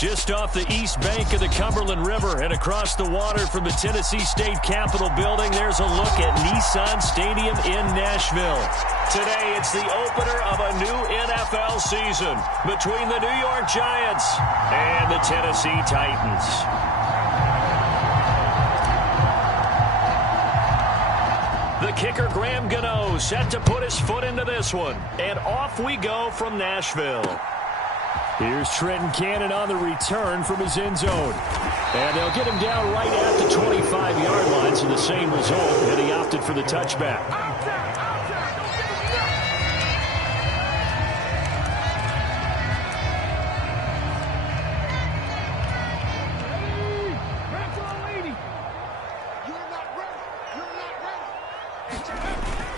Just off the east bank of the Cumberland River and across the water from the Tennessee State Capitol building, there's a look at Nissan Stadium in Nashville. Today, it's the opener of a new NFL season between the New York Giants and the Tennessee Titans. The kicker, Graham Gano, set to put his foot into this one. And off we go from Nashville. Here's Trenton Cannon on the return from his end zone. And they'll get him down right at the 25-yard line, so the same result, and he opted for the touchback.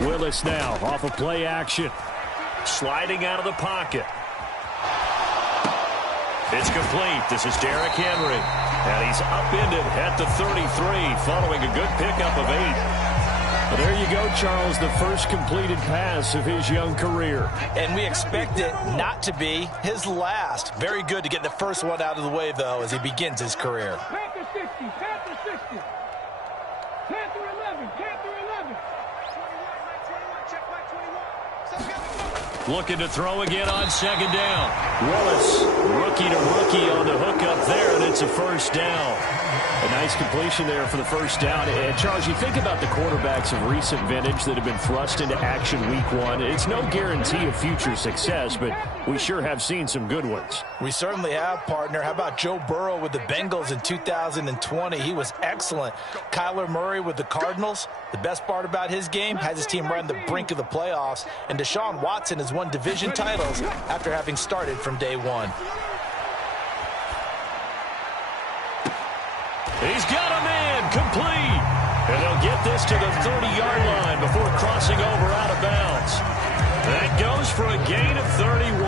Willis now off of play action. Sliding out of the pocket. It's complete. This is Derrick Henry. And he's upended at the 33 following a good pickup of 8. Well, there you go, Charles, the first completed pass of his young career. And we expect it not to be his last. Very good to get the first one out of the way, though, as he begins his career. Panther 60, Panther 60. Panther 11, Panther 11. 21, check back 21. Looking to throw again on second down. Willis, rookie to rookie on the hook up there, and it's a first down. A nice completion there for the first down. And, Charles, you think about the quarterbacks of recent vintage that have been thrust into action week 1. It's no guarantee of future success, but we sure have seen some good ones. We certainly have, partner. How about Joe Burrow with the Bengals in 2020? He was excellent. Kyler Murray with the Cardinals. The best part about his game, has his team right on the brink of the playoffs. And Deshaun Watson has won division titles after having started from day 1. He's got a man complete. And they'll get this to the 30-yard line before crossing over out of bounds. That goes for a gain of 31.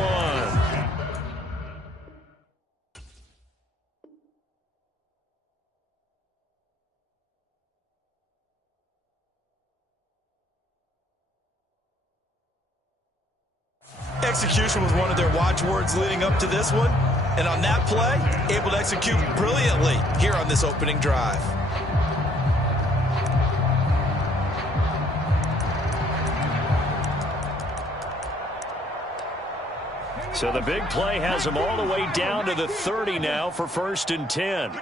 Execution was one of their watchwords leading up to this one. And on that play, able to execute brilliantly here on this opening drive. So the big play has them all the way down to the 30 now for 1st and 10.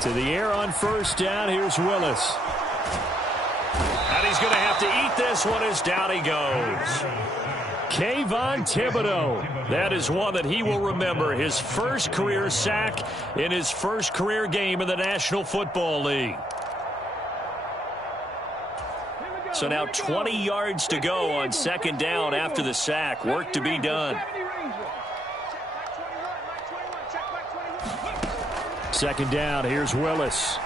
To the air on first down. Here's Willis. And he's going to have to eat this one as down he goes. Kayvon Thibodeaux. That is one that he will remember. His first career sack in his first career game in the National Football League. So now 20 yards to go on second down after the sack. Work to be done. Second down, here's Willis.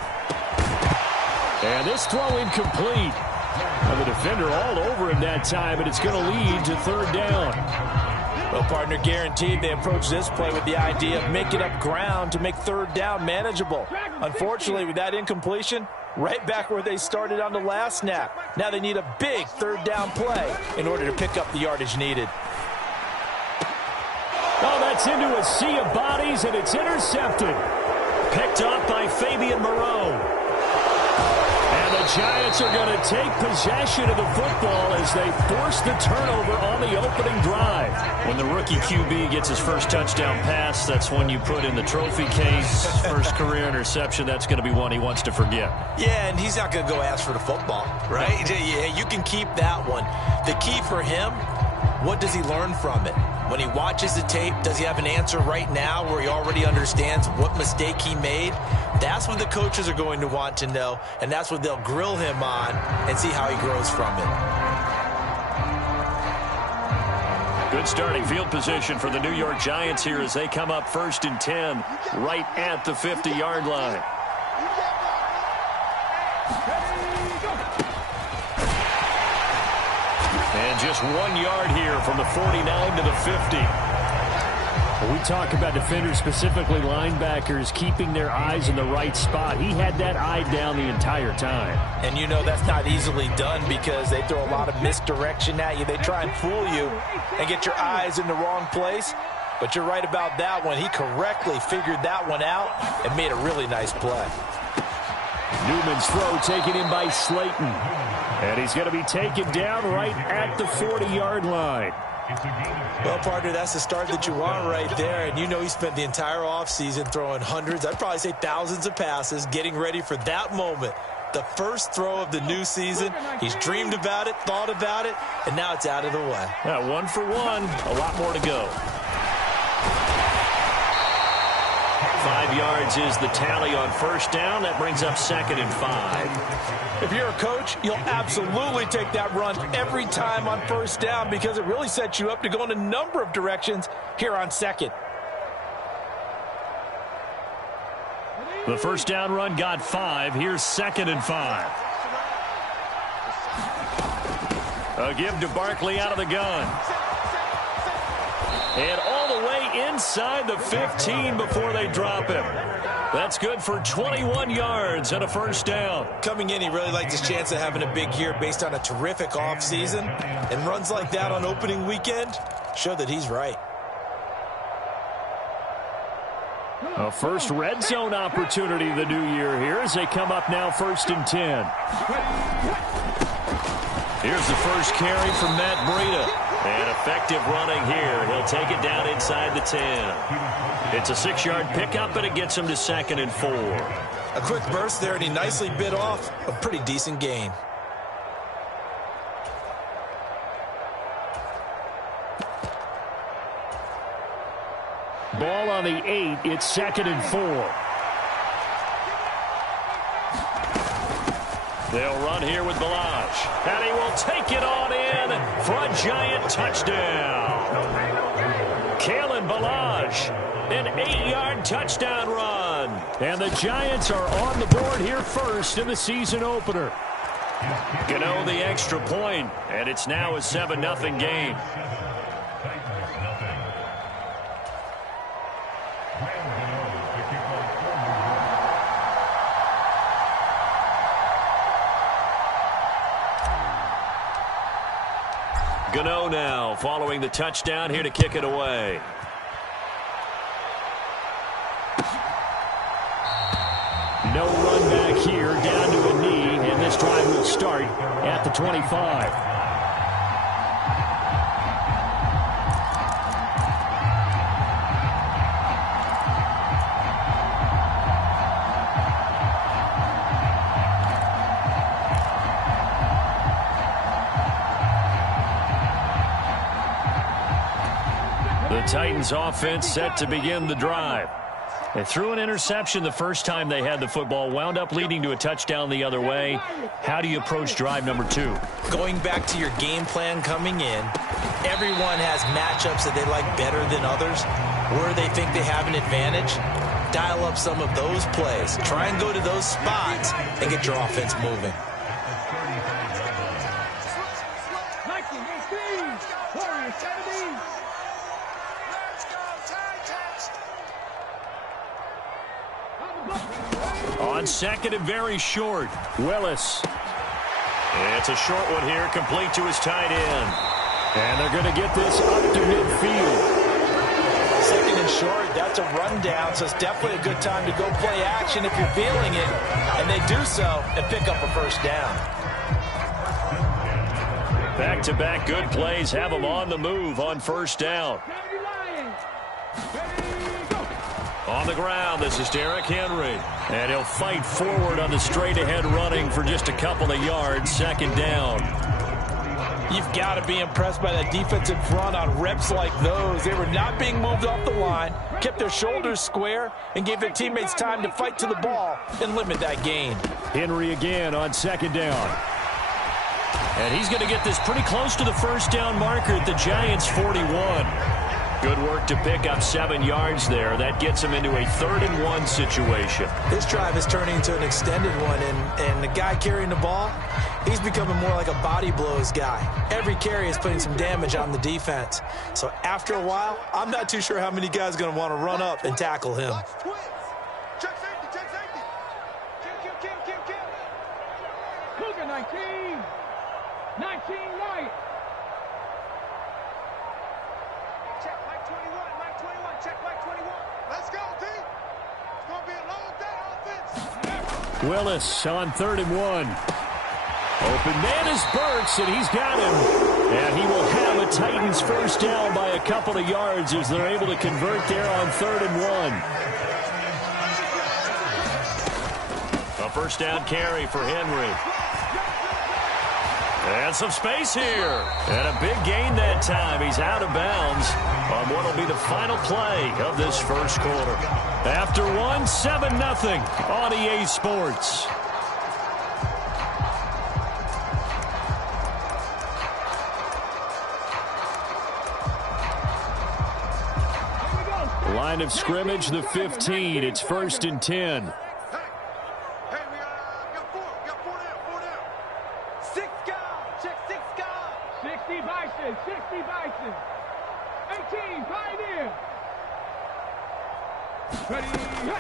And this throw incomplete. And the defender all over him that time, and it's going to lead to third down. Well, partner, guaranteed they approach this play with the idea of making up ground to make third down manageable. Unfortunately, with that incompletion, right back where they started on the last snap. Now they need a big third down play in order to pick up the yardage needed. Oh, that's into a sea of bodies, and it's intercepted. Picked up by Fabian Moreau. And the Giants are going to take possession of the football as they force the turnover on the opening drive. When the rookie QB gets his first touchdown pass, that's when you put in the trophy case. First career interception, that's going to be one he wants to forget. Yeah, and he's not going to go ask for the football, right? Yeah, you can keep that one. The key for him, what does he learn from it? When he watches the tape, does he have an answer right now where he already understands what mistake he made? That's what the coaches are going to want to know, and that's what they'll grill him on and see how he grows from it. Good starting field position for the New York Giants here as they come up 1st and 10 right at the 50-yard line. And just 1 yard here from the 49 to the 50. We talk about defenders, specifically linebackers, keeping their eyes in the right spot. He had that eye down the entire time. And you know that's not easily done because they throw a lot of misdirection at you. They try and fool you and get your eyes in the wrong place. But you're right about that one. He correctly figured that one out and made a really nice play. Newman's throw taken in by Slayton. And he's going to be taken down right at the 40-yard line. Well, partner, that's the start that you want right there. And you know he spent the entire offseason throwing hundreds, I'd probably say thousands of passes, getting ready for that moment. The first throw of the new season. He's dreamed about it, thought about it, and now it's out of the way. Yeah, 1 for 1. A lot more to go. 5 yards is the tally on first down. That brings up 2nd and 5. If you're a coach, you'll absolutely take that run every time on first down because it really sets you up to go in a number of directions here on 2nd. The first down run got 5. Here's 2nd and 5. A give to Barkley out of the gun. And all the way inside the 15 before they drop him. That's good for 21 yards and a first down. Coming in, he really liked his chance of having a big year based on a terrific offseason. And runs like that on opening weekend show that he's right. A first red zone opportunity the new year here as they come up now 1st and 10. Here's the first carry from Matt Breida. And effective running here. He'll take it down inside the 10. It's a 6-yard pickup, and it gets him to 2nd and 4. A quick burst there, and he nicely bit off a pretty decent gain. Ball on the 8. It's 2nd and 4. They'll run here with Ballage. And he will take it on in for a Giant touchdown. Kalen Ballage, an 8-yard touchdown run. And the Giants are on the board here first in the season opener. Gano the extra point, and it's now a 7-0 game. Gano now following the touchdown here to kick it away. No run back here, down to a knee, and this drive will start at the 25. The Titans offense set to begin the drive. They threw an interception the first time they had the football, wound up leading to a touchdown the other way. How do you approach drive number 2? Going back to your game plan coming in, everyone has matchups that they like better than others, where they think they have an advantage. Dial up some of those plays. Try and go to those spots and get your offense moving. On 2nd and very short, Willis. It's a short one here, complete to his tight end. And they're going to get this up to midfield. 2nd and short, that's a rundown, so it's definitely a good time to go play action if you're feeling it. And they do so and pick up a first down. Back-to-back good plays have them on the move on first down. On the ground, this is Derrick Henry. And he'll fight forward on the straight-ahead running for just a couple of yards, 2nd down. You've got to be impressed by that defensive front on reps like those. They were not being moved off the line, kept their shoulders square, and gave their teammates time to fight to the ball and limit that gain. Henry again on 2nd down. And he's going to get this pretty close to the first down marker at the Giants' 41. Good work to pick up 7 yards there. That gets him into a 3rd-and-1 situation. This drive is turning into an extended one, and the guy carrying the ball, he's becoming more like a body blows guy. Every carry is putting some damage on the defense. So after a while, I'm not too sure how many guys are going to want to run up and tackle him. Check safety, check safety. Kill. Cougar 19. 19 right. Check Mike 21, check Mike 21. Let's go, D. It's going to be a long day offense. Willis on 3rd-and-1. Open man is Burks, and he's got him. And he will have a Titans first down by a couple of yards as they're able to convert there on 3rd-and-1. A first down carry for Henry. And some space here. And a big gain that time. He's out of bounds on what will be the final play of this first quarter. After 1, 7-0 on EA Sports. Line of scrimmage, the 15. It's 1st and 10.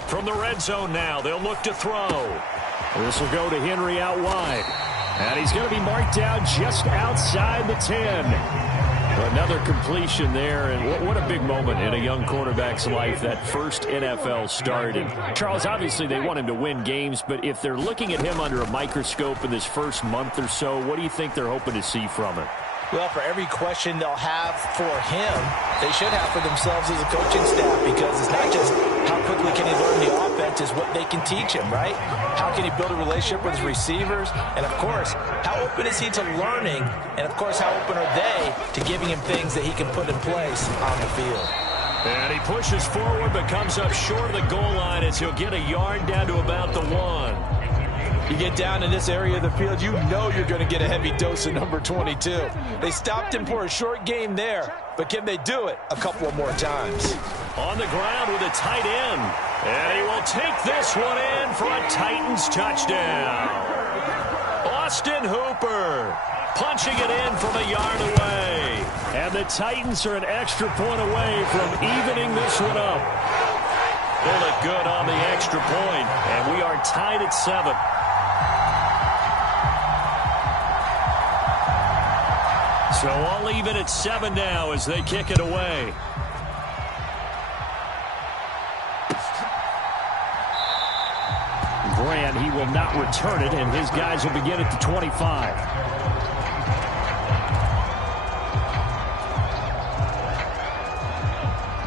From the red zone now, they'll look to throw. This will go to Henry out wide. And he's going to be marked down just outside the 10. Another completion there, and what a big moment in a young quarterback's life, that first NFL start. And Charles, obviously they want him to win games, but if they're looking at him under a microscope in this first month or so, what do you think they're hoping to see from him? Well, for every question they'll have for him, they should have for themselves as a coaching staff, because it's not just how quickly can he learn the offense, it's what they can teach him, right? How can he build a relationship with his receivers? And, of course, how open is he to learning? And, of course, how open are they to giving him things that he can put in place on the field? And he pushes forward but comes up short of the goal line as he'll get a yard down to about the 1. You get down in this area of the field, you know you're going to get a heavy dose of number 22. They stopped him for a short game there, but can they do it a couple of more times? On the ground with a tight end. And he will take this one in for a Titans touchdown. Austin Hooper punching it in from a yard away. And the Titans are an extra point away from evening this one up. They look good on the extra point, and we are tied at 7. So I'll leave it at 7 now as they kick it away. Grant, he will not return it, and his guys will begin at the 25.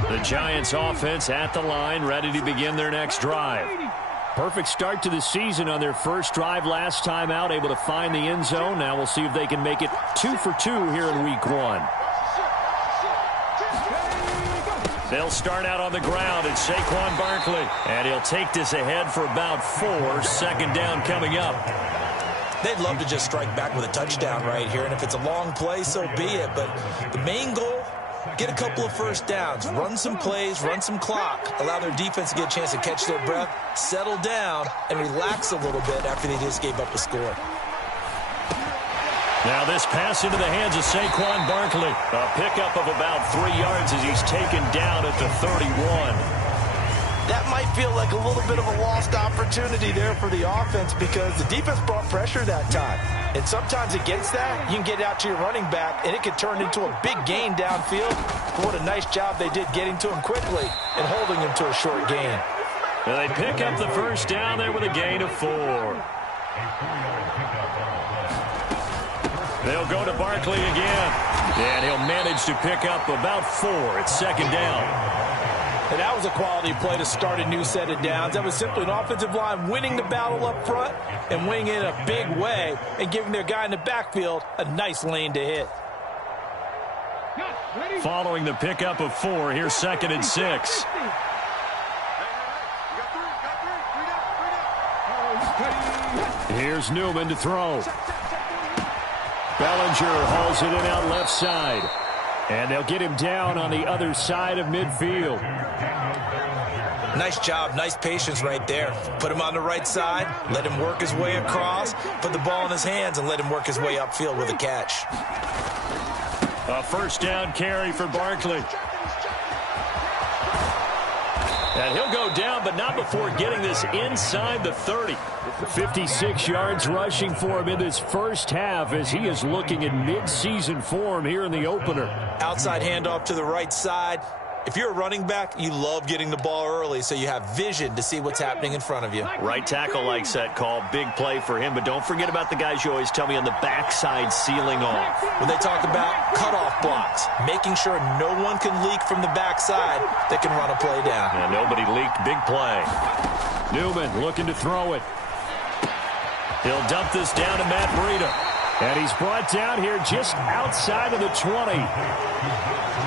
The Giants offense at the line, ready to begin their next drive. Perfect start to the season on their first drive last time out, able to find the end zone. Now we'll see if they can make it 2 for 2 here in week 1. They'll start out on the ground at Saquon Barkley, and he'll take this ahead for about 4. 2nd down coming up. They'd love to just strike back with a touchdown right here, and if it's a long play, so be it. But the main goal, get a couple of first downs, run some plays, run some clock, allow their defense to get a chance to catch their breath, settle down, and relax a little bit after they just gave up a score. Now this pass into the hands of Saquon Barkley. A pickup of about 3 yards as he's taken down at the 31. That might feel like a little bit of a lost opportunity there for the offense, because the defense brought pressure that time. And sometimes against that, you can get out to your running back, and it could turn into a big gain downfield. But what a nice job they did getting to him quickly and holding him to a short gain. And they pick up the first down there with a gain of 4. They'll go to Barkley again. And he'll manage to pick up about 4. It's 2nd down. And that was a quality play to start a new set of downs. That was simply an offensive line winning the battle up front and winning it in a big way and giving their guy in the backfield a nice lane to hit. Following the pickup of 4, here's 2nd and 6. Here's Newman to throw. Bellinger hauls it in out left side. And they'll get him down on the other side of midfield. Nice job, nice patience right there. Put him on the right side, let him work his way across, put the ball in his hands, and let him work his way upfield with a catch. A first down carry for Barkley. And he'll go down, but not before getting this inside the 30. 56 yards rushing for him in this first half as he is looking in mid-season form here in the opener. Outside handoff to the right side. If you're a running back, you love getting the ball early so you have vision to see what's happening in front of you. Right tackle likes that call. Big play for him, but don't forget about the guys you always tell me on the backside sealing off. When they talk about cutoff blocks, making sure no one can leak from the backside that can run a play down. And nobody leaked. Big play. Newman looking to throw it. He'll dump this down to Matt Breida. And he's brought down here just outside of the 20.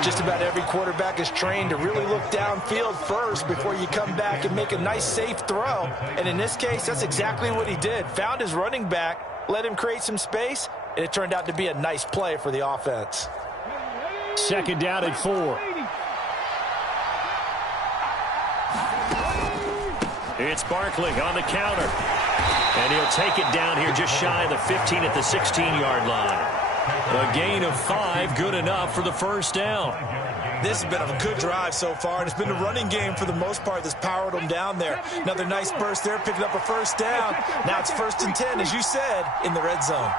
Just about every quarterback is trained to really look downfield first before you come back and make a nice, safe throw. And in this case, that's exactly what he did. Found his running back, let him create some space, and it turned out to be a nice play for the offense. Second down at 4. It's Barkley on the counter. And he'll take it down here just shy of the 15 at the 16-yard line. A gain of 5, good enough for the first down. This has been a good drive so far, and it's been a running game for the most part that's powered them down there. Another nice burst there, picking up a first down. Now it's 1st and 10, as you said, in the red zone.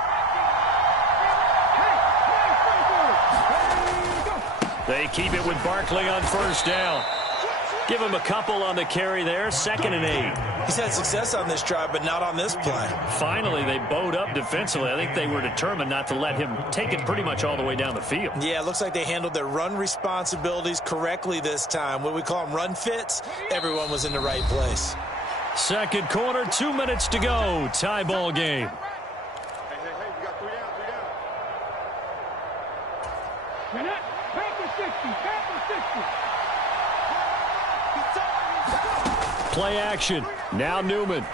They keep it with Barkley on first down. Give him a couple on the carry there, 2nd and 8. He's had success on this drive, but not on this play. Finally, they bowed up defensively. I think they were determined not to let him take it pretty much all the way down the field. Yeah, it looks like they handled their run responsibilities correctly this time. What we call them run fits, everyone was in the right place. Second quarter, 2 minutes to go. Tie ball game. Hey, we got 3 down, 3 down. Panther 60, Panther 60. Play action. Now Newman.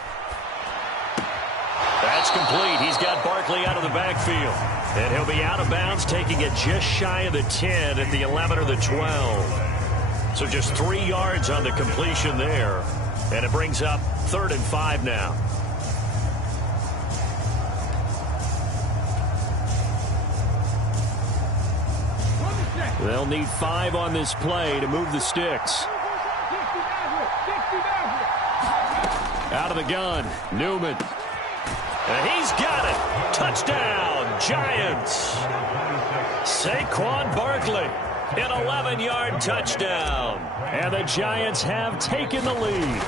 That's complete. He's got Barkley out of the backfield. And he'll be out of bounds, taking it just shy of the 10 at the 11 or the 12. So just 3 yards on the completion there. And it brings up 3rd and 5 now. They'll need 5 on this play to move the sticks. Out of the gun, Newman. And he's got it. Touchdown, Giants. Saquon Barkley, an 11-yard touchdown. And the Giants have taken the lead.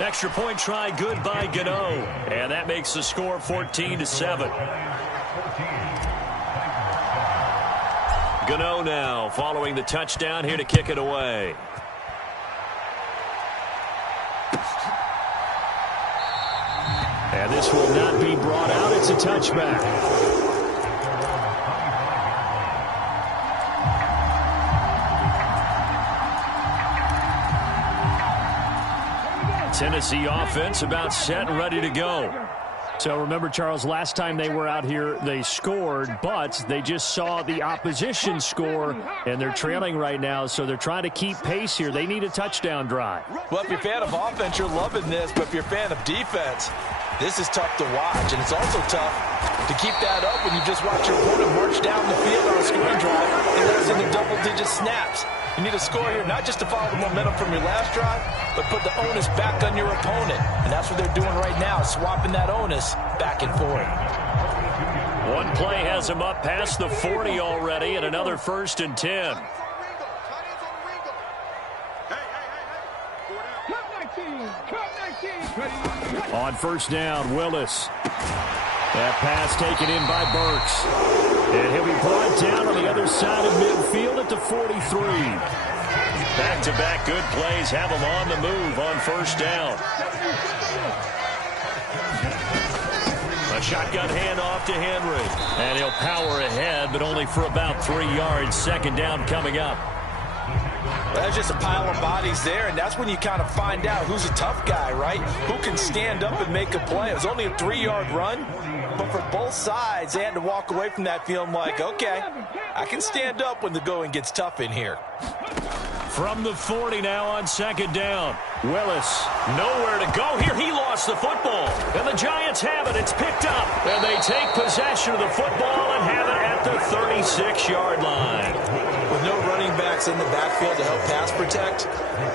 Extra point try, good by Gano. And that makes the score 14-7. Gano now following the touchdown here to kick it away. And this will not be brought out. It's a touchback. Tennessee offense about set and ready to go. So remember, Charles, last time they were out here, they scored, but they just saw the opposition score, and they're trailing right now, so they're trying to keep pace here. They need a touchdown drive. Well, if you're a fan of offense, you're loving this, but if you're a fan of defense, this is tough to watch, and it's also tough to keep that up when you just watch your opponent march down the field on a scoring drive and that's in the double-digit snaps. You need a score here, not just to follow the momentum from your last drive, but put the onus back on your opponent. And that's what they're doing right now, swapping that onus back and forth. One play has him up past the 40 already, and another 1st and 10. On first down, Willis. That pass taken in by Burks. And he'll be brought down on the other side of midfield at the 43. Back-to-back good plays have him on the move on first down. A shotgun handoff to Henry. And he'll power ahead, but only for about 3 yards. Second down coming up. That's just a pile of bodies there, and that's when you kind of find out who's a tough guy, right? Who can stand up and make a play. It was only a 3-yard run, but for both sides, they had to walk away from that feeling like, okay, I can stand up when the going gets tough in here. From the 40 now on second down. Willis, nowhere to go here. He lost the football. And the Giants have it. It's picked up. And they take possession of the football and have it at the 36-yard line. With no running backs in the backfield to help pass protect,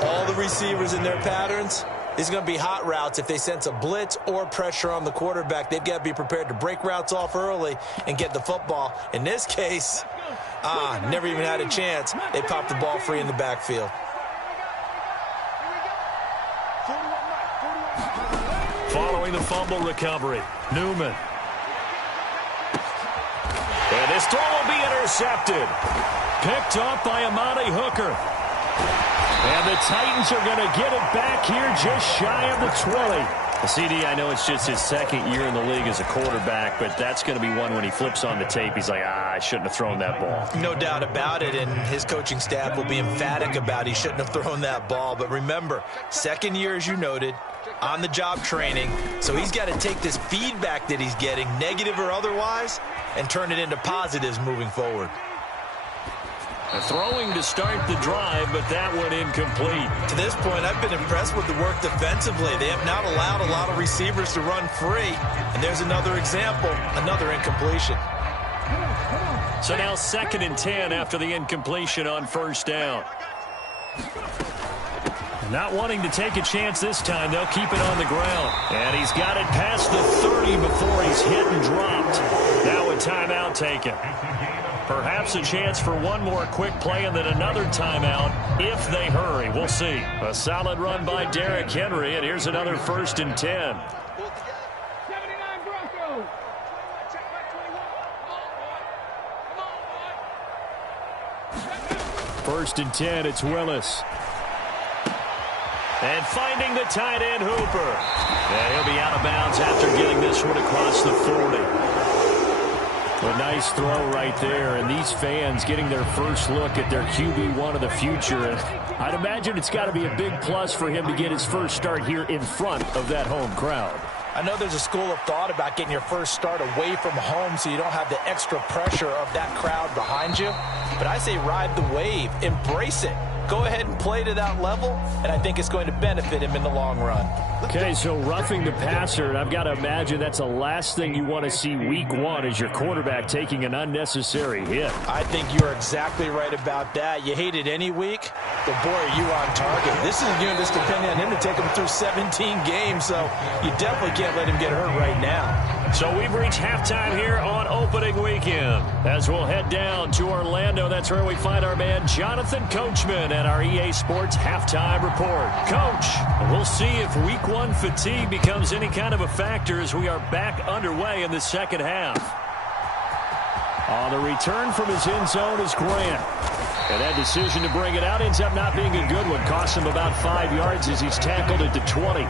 all the receivers in their patterns, it's going to be hot routes. If they sense a blitz or pressure on the quarterback, they've got to be prepared to break routes off early and get the football. In this case, never even had a chance. They popped the ball free in the backfield. Following the fumble recovery, Newman. And this throw will be intercepted. Picked up by Amani Hooker. And the Titans are going to get it back here just shy of the 20. CD, I know it's just his second year in the league as a quarterback, but that's going to be one when he flips on the tape. He's like, I shouldn't have thrown that ball. No doubt about it, and his coaching staff will be emphatic about he shouldn't have thrown that ball. But remember, second year, as you noted, on-the-job training, so he's got to take this feedback that he's getting, negative or otherwise, and turn it into positives moving forward. Throwing to start the drive, but that one incomplete. To this point, I've been impressed with the work defensively. They have not allowed a lot of receivers to run free. And there's another example, another incompletion. So now 2nd and 10 after the incompletion on first down. Not wanting to take a chance this time, they'll keep it on the ground. And he's got it past the 30 before he's hit and dropped. Now a timeout taken. Perhaps a chance for one more quick play and then another timeout if they hurry. We'll see. A solid run by Derrick Henry, and here's another 1st and 10. 79 Broncos. Check back 21. 1st and 10, it's Willis. And finding the tight end, Hooper. And he'll be out of bounds after getting this one across the 40. A nice throw right there, and these fans getting their first look at their QB1 of the future. And I'd imagine it's got to be a big plus for him to get his first start here in front of that home crowd. I know there's a school of thought about getting your first start away from home so you don't have the extra pressure of that crowd behind you. But I say ride the wave, embrace it. Go ahead and play to that level, and I think it's going to benefit him in the long run. Okay, so roughing the passer, and I've got to imagine that's the last thing you want to see week one is your quarterback taking an unnecessary hit. I think you're exactly right about that. You hate it any week, but boy, are you on target. This is a unit that's depending on him to take him through 17 games, so you definitely can't let him get hurt right now. So we've reached halftime here on opening weekend. As we'll head down to Orlando, that's where we find our man Jonathan Coachman at our EA Sports Halftime Report. Coach, we'll see if week one fatigue becomes any kind of a factor as we are back underway in the second half. On the return from his end zone is Grant. And that decision to bring it out ends up not being a good one. Cost him about 5 yards as he's tackled at the 20.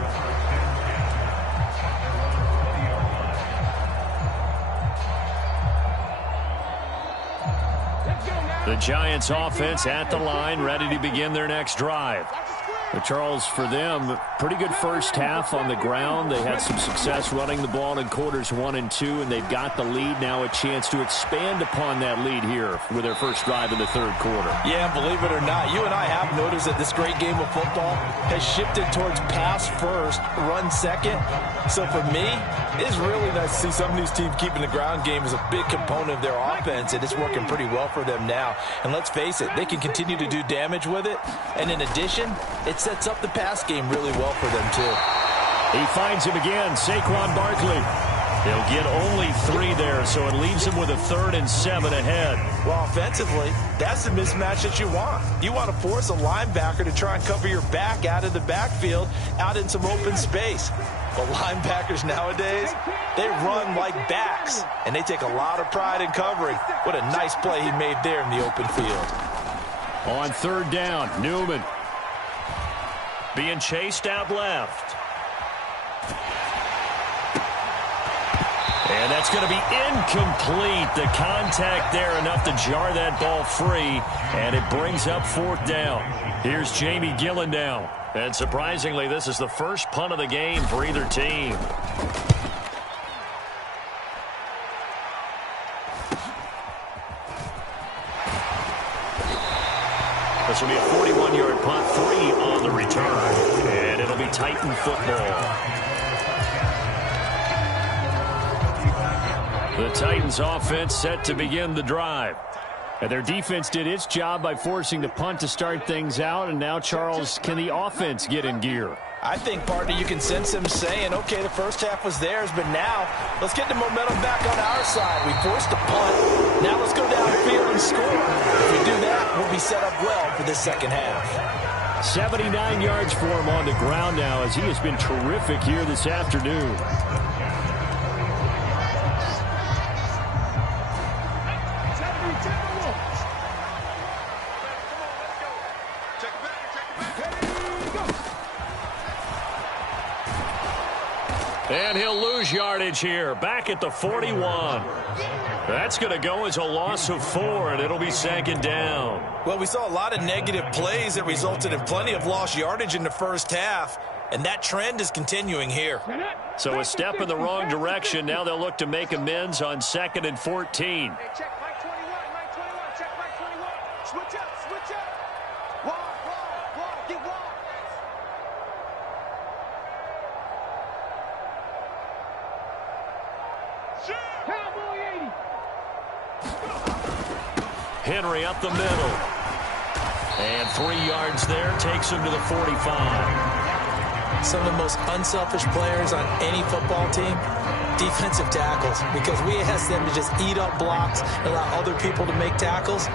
The Giants offense at the line, ready to begin their next drive. But Charles, for them, pretty good first half on the ground. They had some success running the ball in quarters 1 and 2, and they've got the lead. Now a chance to expand upon that lead here with their first drive in the third quarter. Yeah, believe it or not, you and I have noticed that this great game of football has shifted towards pass first, run second. So for me, it's really nice to see some of these teams keeping the ground game as a big component of their offense, and it's working pretty well for them now. And let's face it, they can continue to do damage with it. And in addition, it sets up the pass game really well for them, too. He finds him again, Saquon Barkley. He'll get only 3 there, so it leaves him with a 3rd and 7 ahead. Well, offensively, that's the mismatch that you want. You want to force a linebacker to try and cover your back out of the backfield, out in some open space. But linebackers nowadays, they run like backs, and they take a lot of pride in covering. What a nice play he made there in the open field. On 3rd down, Newman. Being chased out left. And that's going to be incomplete. The contact there enough to jar that ball free, and it brings up 4th down. Here's Jamie Gillen now. And surprisingly, this is the first punt of the game for either team. This will be a 41-yard punt, 3 on the return, and it'll be Titan football. The Titans offense set to begin the drive. And their defense did its job by forcing the punt to start things out. And now, Charles, can the offense get in gear? I think, partner, you can sense him saying, okay, the first half was theirs, but now let's get the momentum back on our side. We forced a punt. Now let's go downfield and score. If we do that, we'll be set up well for this second half. 79 yards for him on the ground now as he has been terrific here this afternoon. And he'll lose yardage here, back at the 41. That's going to go as a loss of 4, and it'll be 2nd down. Well, we saw a lot of negative plays that resulted in plenty of lost yardage in the first half, and that trend is continuing here. So a step in the wrong direction. Now they'll look to make amends on 2nd and 14. Hey, check Mike 21, Mike 21, check Mike 21. Switch up, switch up. Wall, get wall. Cowboy 80. Henry up the middle. And 3 yards there, takes him to the 45. Some of the most unselfish players on any football team, defensive tackles, because we ask them to just eat up blocks and allow other people to make tackles.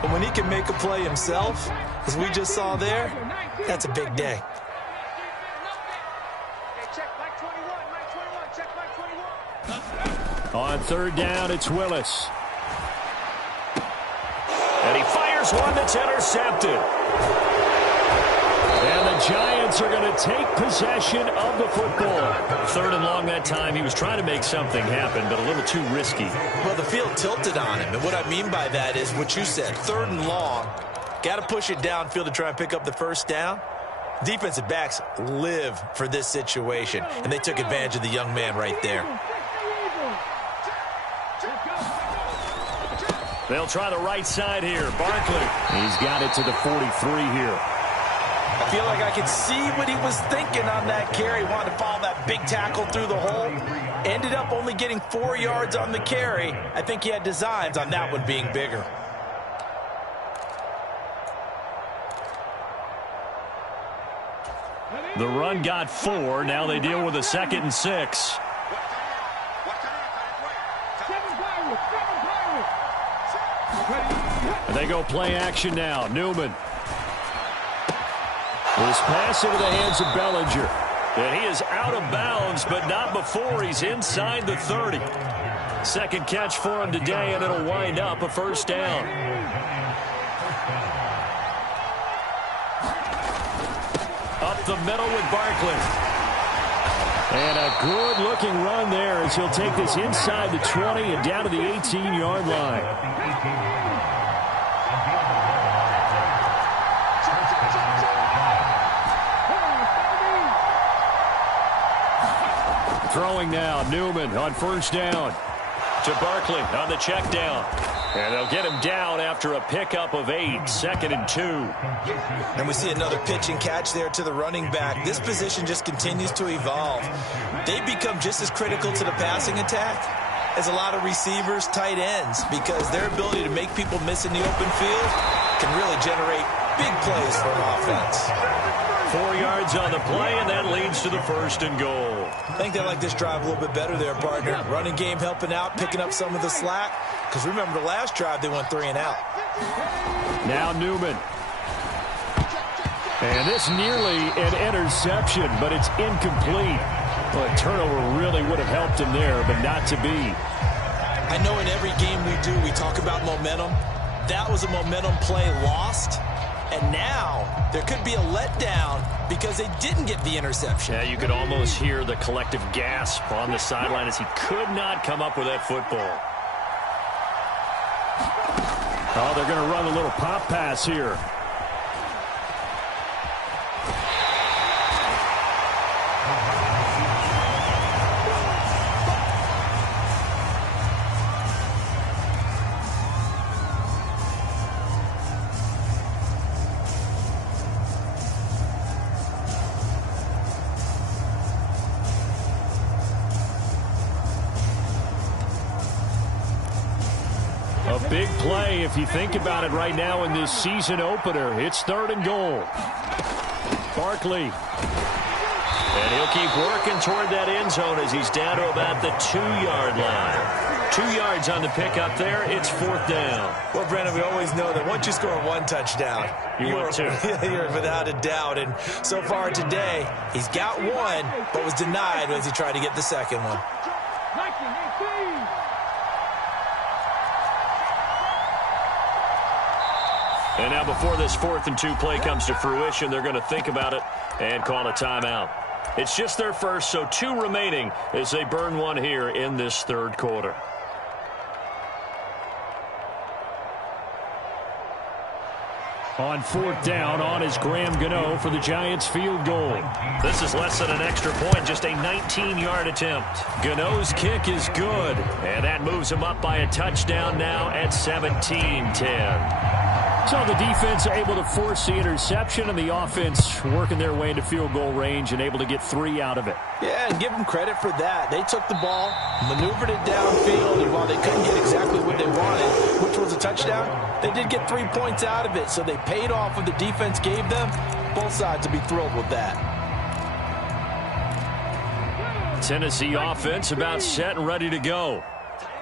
But when he can make a play himself, as we just saw there, that's a big day. Hey, check Mike 21, Mike 21, check Mike 21. On 3rd down, it's Willis. And he fires one that's intercepted. And the Giants are going to take possession of the football. 3rd and long that time. He was trying to make something happen, but a little too risky. Well, the field tilted on him, and what I mean by that is what you said, 3rd and long. Got to push it downfield to try and pick up the 1st down. Defensive backs live for this situation, and they took advantage of the young man right there. They'll try the right side here. Barkley. He's got it to the 43 here. I feel like I could see what he was thinking on that carry. Wanted to follow that big tackle through the hole. Ended up only getting 4 yards on the carry. I think he had designs on that one being bigger. The run got 4. Now they deal with a 2nd and 6. And they go play action now. Newman. This pass into the hands of Bellinger. And he is out of bounds, but not before he's inside the 30. 2nd catch for him today, and it'll wind up a 1st down. Up the middle with Barkley. And a good-looking run there as he'll take this inside the 20 and down to the 18-yard line. Throwing now, Newman on 1st down. To Barkley on the check down. And they'll get him down after a pickup of 8, 2nd and 2. And we see another pitch and catch there to the running back. This position just continues to evolve. They become just as critical to the passing attack as a lot of receivers, tight ends, because their ability to make people miss in the open field can really generate big plays for an offense. 4 yards on the play, and that leads to the 1st and goal. I think they like this drive a little bit better there, partner. Running game helping out, picking up some of the slack. Because remember, the last drive, they went 3 and out. Now Newman. And this nearly an interception, but it's incomplete. Well, a turnover really would have helped him there, but not to be. I know in every game we do, we talk about momentum. That was a momentum play lost. And now there could be a letdown because they didn't get the interception. Yeah, you could almost hear the collective gasp on the sideline as he could not come up with that football. Oh, they're going to run a little pop pass here. A big play if you think about it right now in this season opener. It's 3rd and goal. Barkley. And he'll keep working toward that end zone as he's down to about the 2-yard line. 2 yards on the pickup there. It's 4th down. Well, Brandon, we always know that once you score 1 touchdown, you're without a doubt. And so far today, he's got 1, but was denied as he tried to get the second one. And now before this 4th and 2 play comes to fruition, they're going to think about it and call a timeout. It's just their first, so 2 remaining as they burn 1 here in this 3rd quarter. On 4th down, on is Graham Gano for the Giants field goal. This is less than an extra point, just a 19-yard attempt. Gano's kick is good, and that moves him up by a touchdown now at 17-10. So the defense able to force the interception, and the offense working their way into field goal range and able to get 3 out of it. Yeah, and give them credit for that. They took the ball, maneuvered it downfield, and while they couldn't get exactly what they wanted, which was a touchdown, they did get 3 points out of it. So they paid off what the defense gave them. Both sides would be thrilled with that. Tennessee offense about set and ready to go.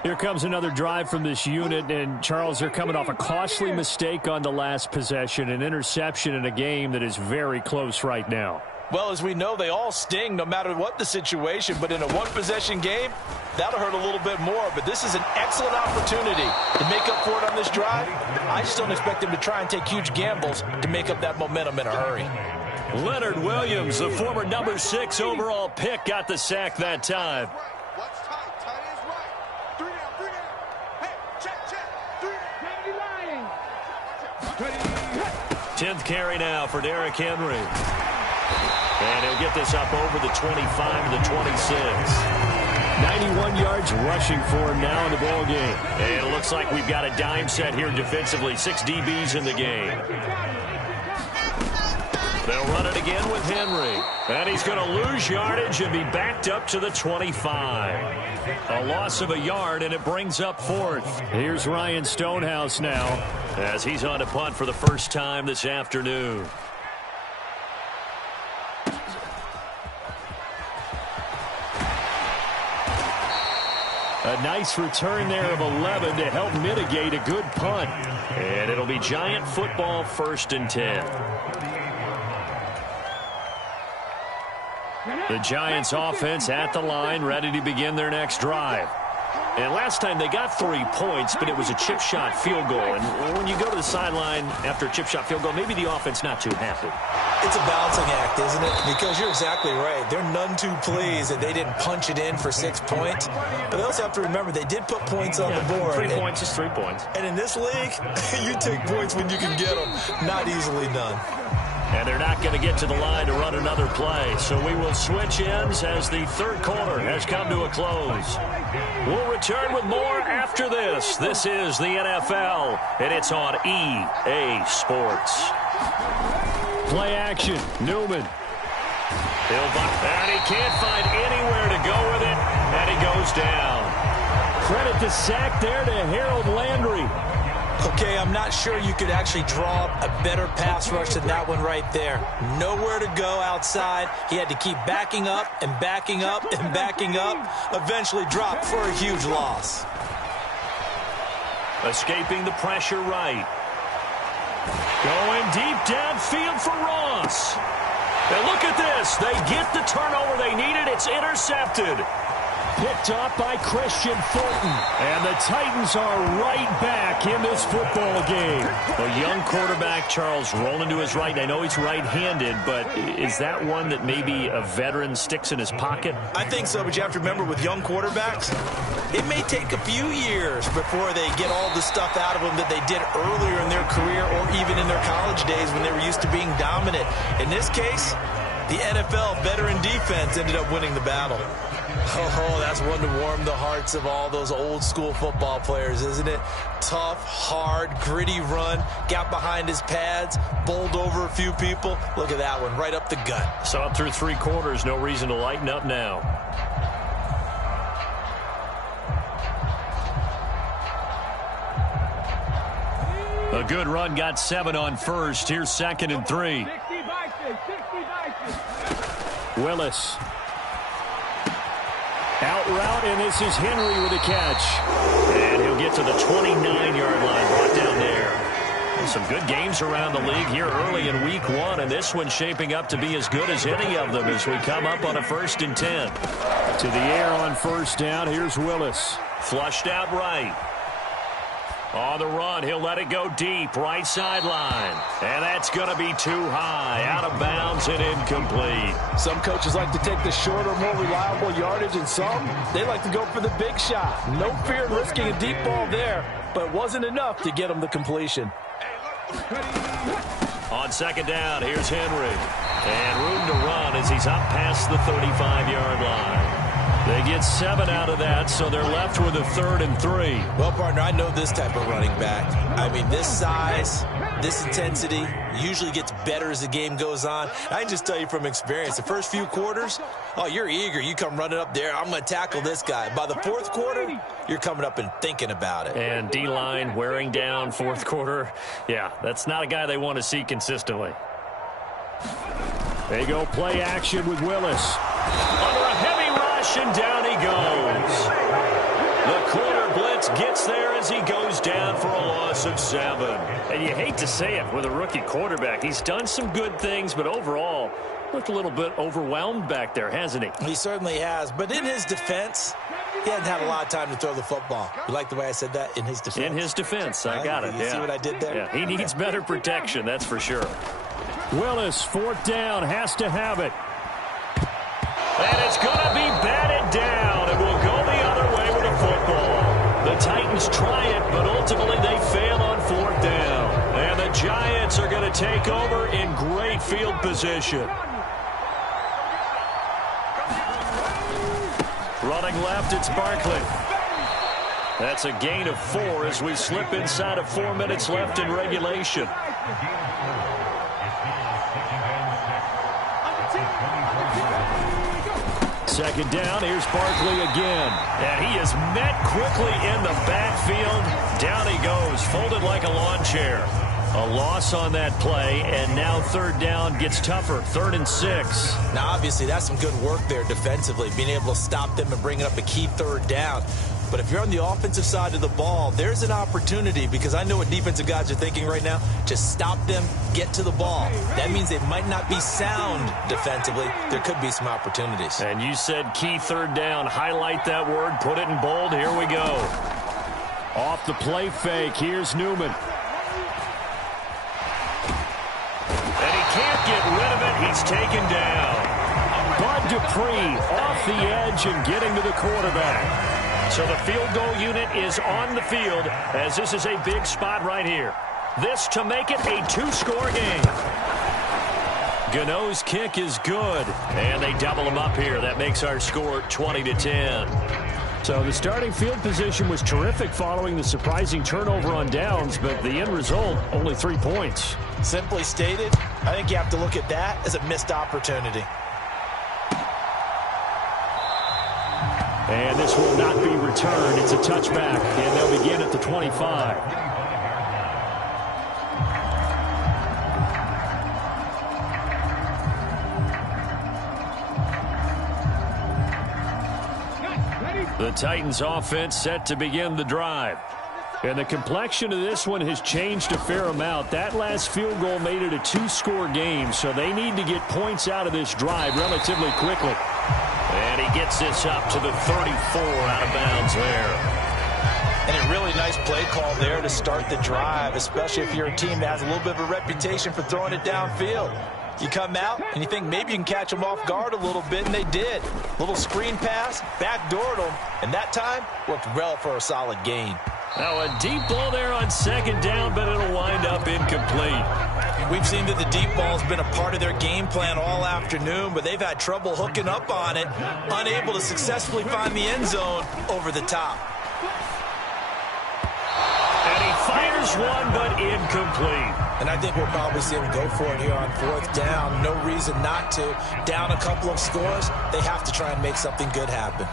Here comes another drive from this unit, and Charles, they're coming off a costly mistake on the last possession, an interception in a game that is very close right now. Well, as we know, they all sting no matter what the situation, but in a 1-possession game, that'll hurt a little bit more. But this is an excellent opportunity to make up for it on this drive. I just don't expect them to try and take huge gambles to make up that momentum in a hurry. Leonard Williams, the former number 6 overall pick, got the sack that time. 10th carry now for Derrick Henry. And he'll get this up over the 25 to the 26. 91 yards rushing for him now in the ball game. And it looks like we've got a dime set here defensively. 6 DBs in the game. They'll run it again with Henry. And he's going to lose yardage and be backed up to the 25. A loss of a yard, and it brings up 4th. Here's Ryan Stonehouse now as he's on to punt for the first time this afternoon. A nice return there of 11 to help mitigate a good punt. And it'll be Giant football, 1st and 10. The Giants offense at the line, ready to begin their next drive. And last time they got 3 points, but it was a chip shot field goal. And when you go to the sideline after a chip shot field goal, maybe the offense not too happy. It's a balancing act, isn't it? Because you're exactly right. They're none too pleased that they didn't punch it in for 6 points. But they also have to remember they did put points on the board. 3 points is 3 points. And in this league, you take points when you can get them. Not easily done. And they're not going to get to the line to run another play. So we will switch ends as the 3rd quarter has come to a close. We'll return with more after this. This is the NFL, and it's on EA Sports. Play action. Newman. And he can't find anywhere to go with it, and he goes down. Credit the sack there to Harold Landry. Okay, I'm not sure you could actually draw up a better pass rush than that one right there. Nowhere to go outside. He had to keep backing up and backing up and backing up. Eventually dropped for a huge loss. Escaping the pressure right. Going deep downfield for Ross. And look at this. They get the turnover they needed. It's intercepted. picked off by Christian Fulton. And the Titans are right back in this football game. A young quarterback, Charles, rolling to his right. I know he's right-handed, but is that one that maybe a veteran sticks in his pocket? I think so, but you have to remember with young quarterbacks, it may take a few years before they get all the stuff out of them that they did earlier in their career or even in their college days when they were used to being dominant. In this case, the NFL veteran defense ended up winning the battle. Oh, that's one to warm the hearts of all those old school football players, isn't it? Tough, hard, gritty run, got behind his pads, bowled over a few people. Look at that one, right up the gut. So up through 3 quarters, no reason to lighten up now. A good run, got 7 on first. Here's 2nd and 3. Willis. Out route, and this is Henry with a catch. And he'll get to the 29-yard line, brought down there. And some good games around the league here early in week 1, and this one's shaping up to be as good as any of them as we come up on a 1st and 10. To the air on 1st down, here's Willis. Flushed out right. On the run, he'll let it go deep, right sideline. And that's going to be too high, out of bounds and incomplete. Some coaches like to take the shorter, more reliable yardage, and some, they like to go for the big shot. No fear in risking a deep ball there, but it wasn't enough to get him the completion. On 2nd down, here's Henry. And room to run as he's up past the 35-yard line. They get 7 out of that, so they're left with a 3rd and 3. Well, partner, I know this type of running back. I mean, this size, this intensity usually gets better as the game goes on. I can just tell you from experience, the first few quarters, oh, you're eager. You come running up there, I'm going to tackle this guy. By the 4th quarter, you're coming up and thinking about it. And D-line wearing down 4th quarter. Yeah, that's not a guy they want to see consistently. They go play action with Willis. Under a heavy rush, and down he goes. The corner blitz gets there as he goes down for a loss of 7. And you hate to say it with a rookie quarterback. He's done some good things, but overall, looked a little bit overwhelmed back there, hasn't he? He certainly has. But in his defense, he hadn't had a lot of time to throw the football. You like the way I said that? In his defense? In his defense. I got it. You see what I did there? Yeah, he needs better protection, that's for sure. Willis, 4th down, has to have it. And it's going to be batted down. It will go the other way with the football. The Titans try it, but ultimately they fail on 4th down. And the Giants are going to take over in great field position. Running left, it's Barkley. That's a gain of 4 as we slip inside of 4 minutes left in regulation. Second down, here's Barkley again. And he is met quickly in the backfield. Down he goes, folded like a lawn chair. A loss on that play, and now 3rd down gets tougher, 3rd and 6. Now, obviously, that's some good work there defensively, being able to stop them and bring it up a key 3rd down. But if you're on the offensive side of the ball, there's an opportunity, because I know what defensive guys are thinking right now. Just stop them, get to the ball. That means they might not be sound defensively. There could be some opportunities. And you said key 3rd down. Highlight that word, put it in bold. Here we go. Off the play fake, here's Newman. And he can't get rid of it. He's taken down. Bud Dupree off the edge and getting to the quarterback. So the field goal unit is on the field as this is a big spot right here. This to make it a 2-score game. Gano's kick is good, and they double him up here. That makes our score 20-10. So the starting field position was terrific following the surprising turnover on downs, but the end result, only 3 points. Simply stated, I think you have to look at that as a missed opportunity. And this will not be returned. It's a touchback, and they'll begin at the 25. The Titans offense set to begin the drive. And the complexion of this one has changed a fair amount. That last field goal made it a 2-score game, so they need to get points out of this drive relatively quickly. And he gets this up to the 34 out of bounds there. And a really nice play call there to start the drive, especially if you're a team that has a little bit of a reputation for throwing it downfield. You come out and you think maybe you can catch them off guard a little bit, and they did. Little screen pass, backdoored them, and that time worked well for a solid gain. Now a deep ball there on second down, but it'll wind up incomplete. We've seen that the deep ball has been a part of their game plan all afternoon, but they've had trouble hooking up on it, unable to successfully find the end zone over the top. And he fires one, but incomplete. And I think we'll probably see him go for it here on fourth down. No reason not to. Down a couple of scores, they have to try and make something good happen.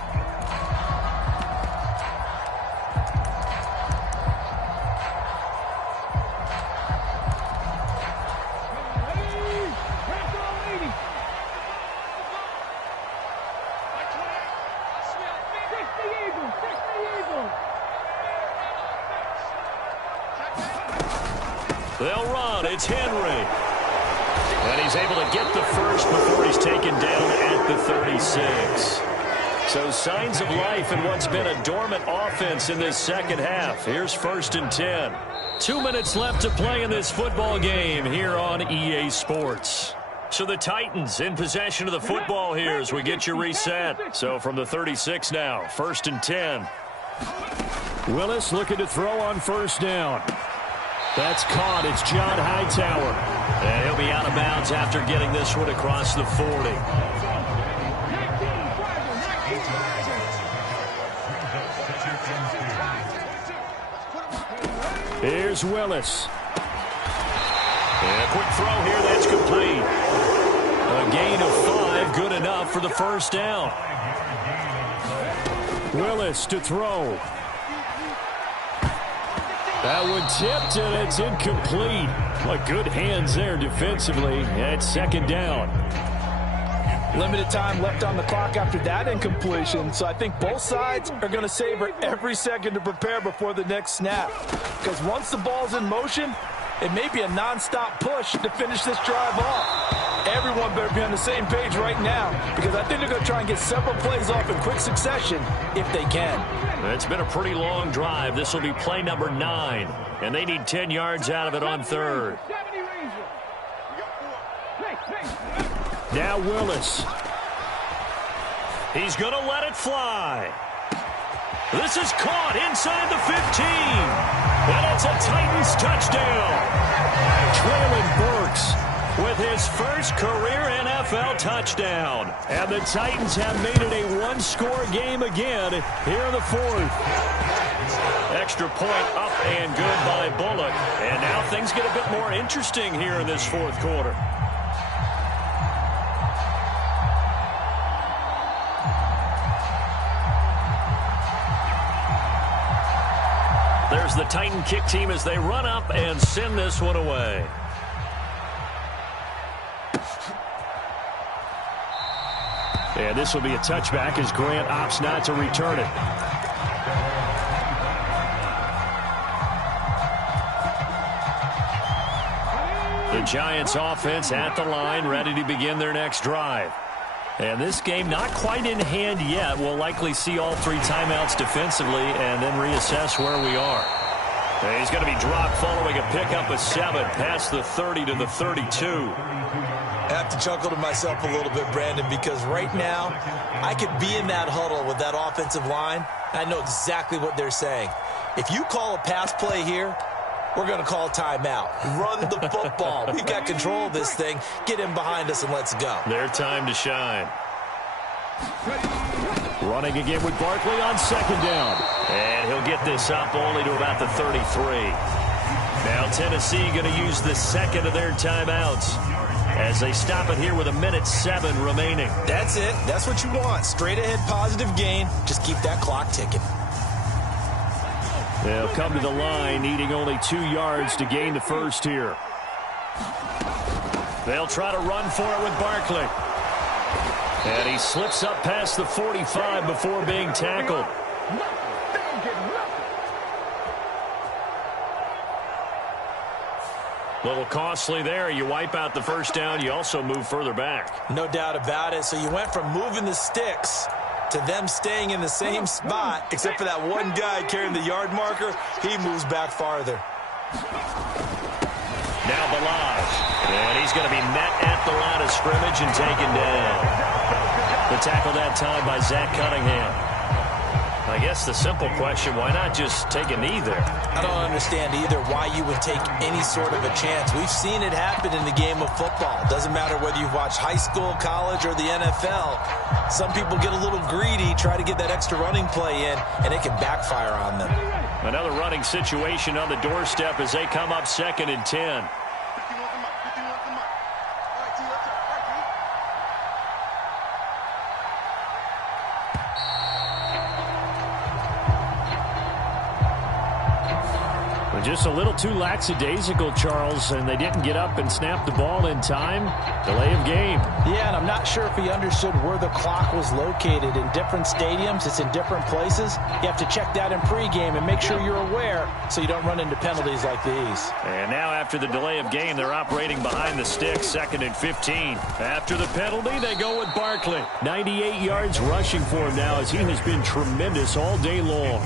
They'll run. It's Henry. And he's able to get the first before he's taken down at the 36. So signs of life in what's been a dormant offense in this second half. Here's 1st and 10. 2 minutes left to play in this football game here on EA Sports. So the Titans in possession of the football here as we get you reset. So from the 36 now, 1st and 10. Willis looking to throw on first down. That's caught. It's John Hightower. And he'll be out of bounds after getting this one across the 40. Here's Willis. And a quick throw here. That's complete. A gain of 5. Good enough for the first down. Willis to throw. That one tipped, and it's incomplete. What good hands there defensively at second down. Limited time left on the clock after that incompletion, so I think both sides are going to savor every second to prepare before the next snap. Because once the ball's in motion, it may be a nonstop push to finish this drive off. Everyone better be on the same page right now, because I think they're going to try and get several plays off in quick succession if they can. It's been a pretty long drive. This will be play number 9, and they need 10 yards out of it on third. Now Willis. He's going to let it fly. This is caught inside the 15. And it's a Titans touchdown. Traylon Burks with his first career NFL touchdown. And the Titans have made it a one-score game again here in the fourth. Extra point up and good by Bullock. And now things get a bit more interesting here in this fourth quarter. There's the Titan kick team as they run up and send this one away. And this will be a touchback as Grant opts not to return it. The Giants offense at the line, ready to begin their next drive. And this game not quite in hand yet. We'll likely see all 3 timeouts defensively and then reassess where we are. And he's going to be dropped following a pickup of 7 past the 30 to the 32. I have to chuckle to myself a little bit, Brandon, because right now I could be in that huddle with that offensive line. I know exactly what they're saying. If you call a pass play here, we're going to call timeout. Run the football. We've got control of this thing. Get in behind us and let's go. Their time to shine. Running again with Barkley on second down. And he'll get this up only to about the 33. Now Tennessee going to use the second of their timeouts as they stop it here with 1:07 remaining. That's it. That's what you want. Straight ahead positive gain. Just keep that clock ticking. They'll come to the line, needing only 2 yards to gain the first here. They'll try to run for it with Barkley. And he slips up past the 45 before being tackled. A little costly there. You wipe out the first down. You also move further back. No doubt about it. So you went from moving the sticks to them staying in the same spot, except for that one guy carrying the yard marker. He moves back farther. Now Balazs. And he's going to be met at the line of scrimmage and taken down. The tackle that time by Zach Cunningham. I guess the simple question, why not just take a knee there? I don't understand either why you would take any sort of a chance. We've seen it happen in the game of football. Doesn't matter whether you've watched high school, college, or the NFL. Some people get a little greedy, try to get that extra running play in, and it can backfire on them. Another running situation on the doorstep as they come up 2nd and 10. Just a little too lackadaisical, Charles, and they didn't get up and snap the ball in time. Delay of game. Yeah, and I'm not sure if he understood where the clock was located. In different stadiums, it's in different places. You have to check that in pregame and make sure you're aware so you don't run into penalties like these. And now after the delay of game, they're operating behind the sticks, 2nd and 15. After the penalty, they go with Barkley. 98 yards rushing for him now as he has been tremendous all day long.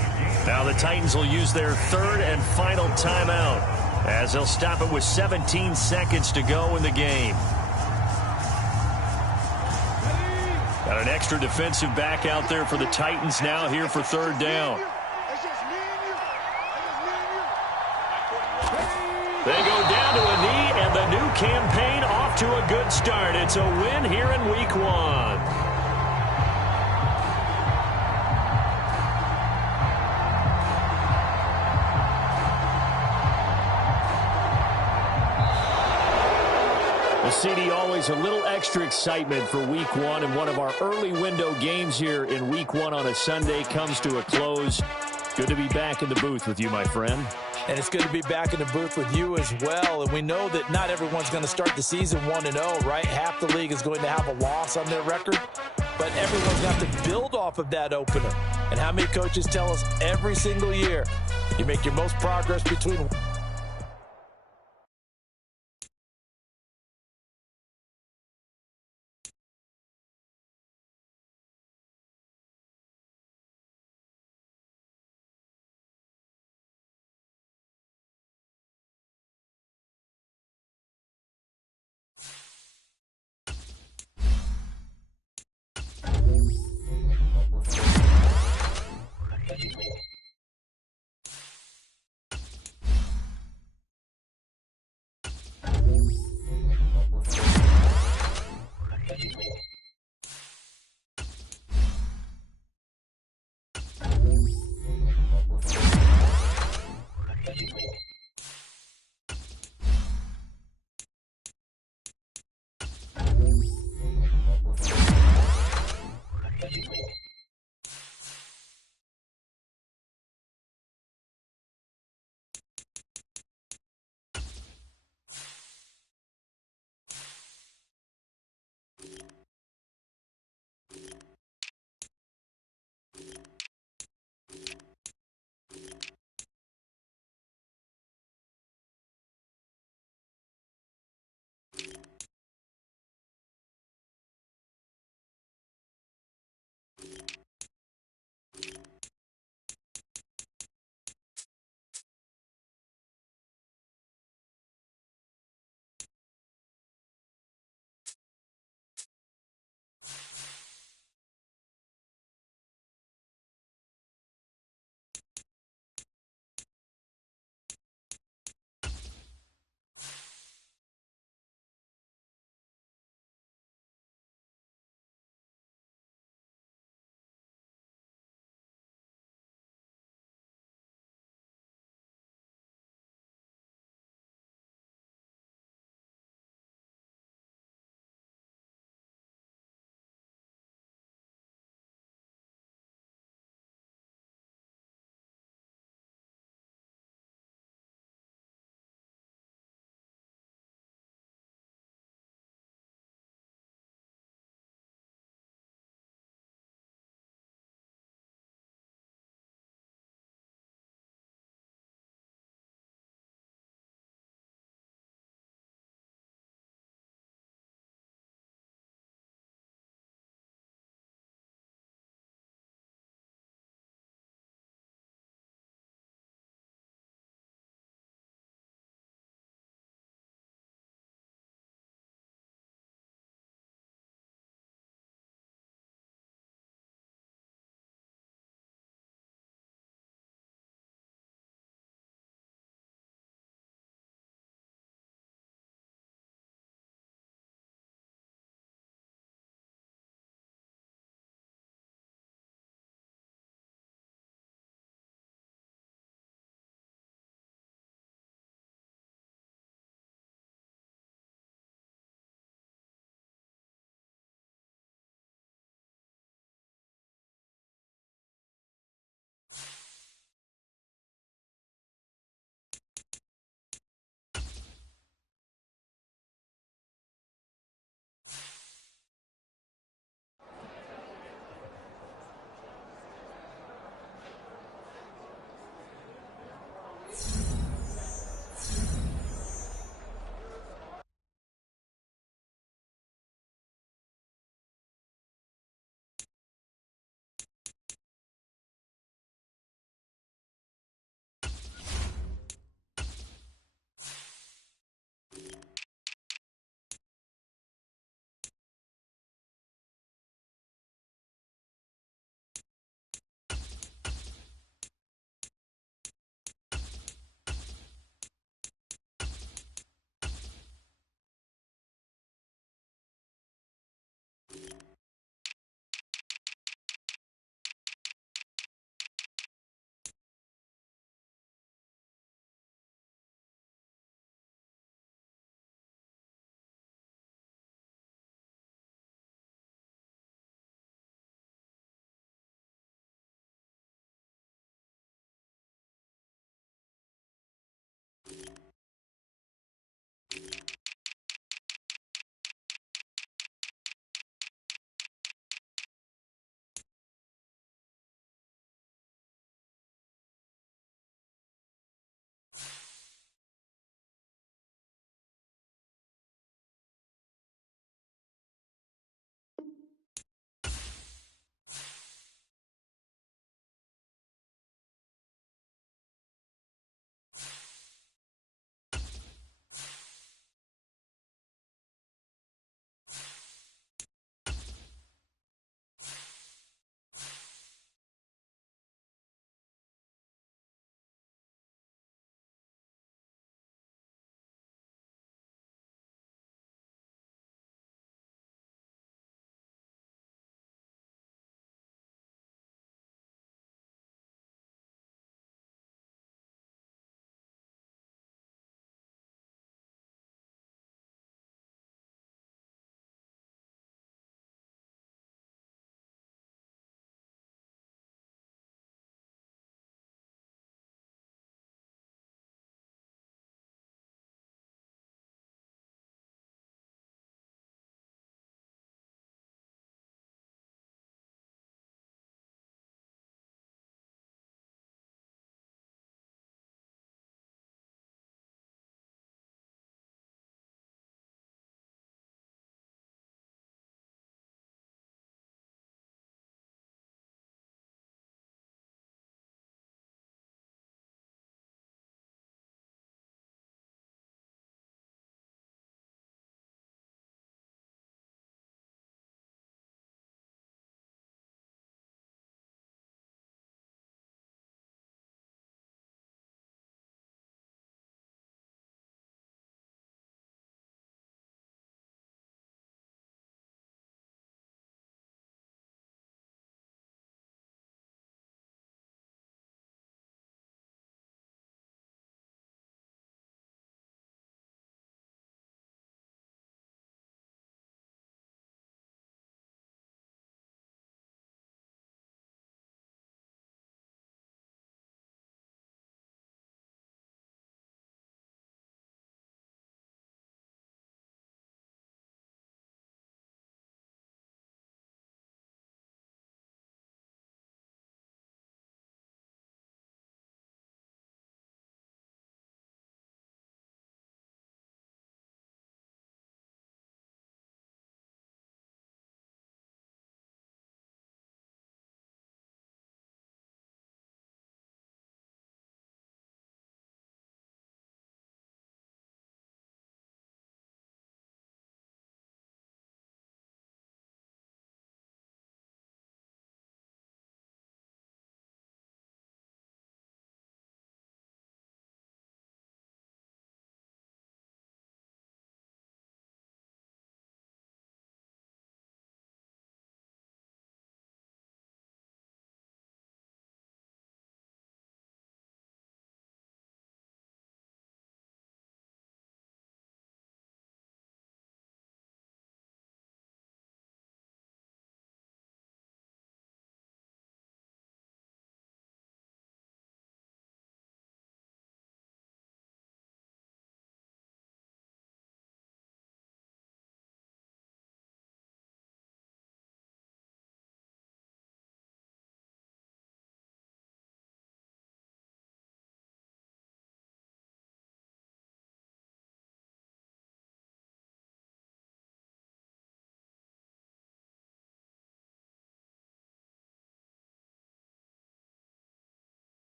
Now the Titans will use their 3rd and final timeout as they'll stop it with 17 seconds to go in the game. Got an extra defensive back out there for the Titans now here for 3rd down. They go down to a knee, and the new campaign off to a good start. It's a win here in Week 1. Well, CD, always a little extra excitement for Week 1, and one of our early window games here in Week 1 on a Sunday comes to a close. Good to be back in the booth with you, my friend. And it's good to be back in the booth with you as well. And we know that not everyone's going to start the season 1-0, right? Half the league is going to have a loss on their record. But everyone's got to build off of that opener. And how many coaches tell us every single year, you make your most progress between